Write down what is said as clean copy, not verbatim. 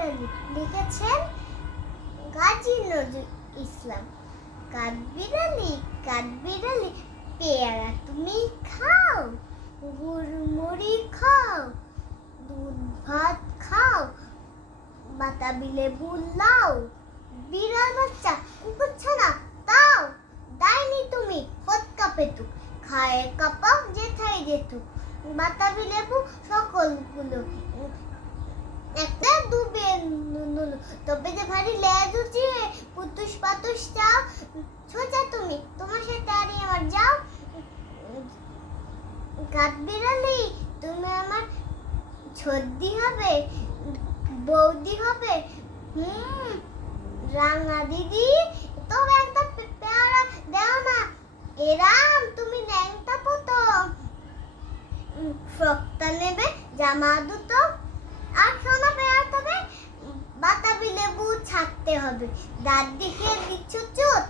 কাঠবিড়ালি লিখেছেন গাজী নজরুল ইসলাম। কাঠবিড়ালি কাঠবিড়ালি পেয়ারা তুমি খাও, গুড়মুড়ি খাও, দুধ ভাত খাও, বাতাবি লেবু লাও, বিড়াল বাচ্চা কুকুর ছানা তাও, ডাইনি তুমি ফটকা পেতুক, খায় কাপাও যেথায় যেতুক, বাতাবি লেবু সকলগুলো একটা ডুবে নুনুলো, তবে যে ভারী লেজ উঁচিয়ে পুতুস পাতুস চাও, সোজা তুমি তোমার সাথে আরি আমার যাও। কাঠবিড়ালি তুমি আমার ছদ্দি হবে, বৌদি হবে, রাঙা দিদি তবে একটা পেয়ারা দাও না, এরাম তুমি ন্যাংটা প্রথম, ফ্রকটা নেবে জামা দুটো, আর সোনা পেয়ারা তবে বাতাবি লেবু ছাড়তে হবে, দাঁত দিকে দিচ্ছ চোট।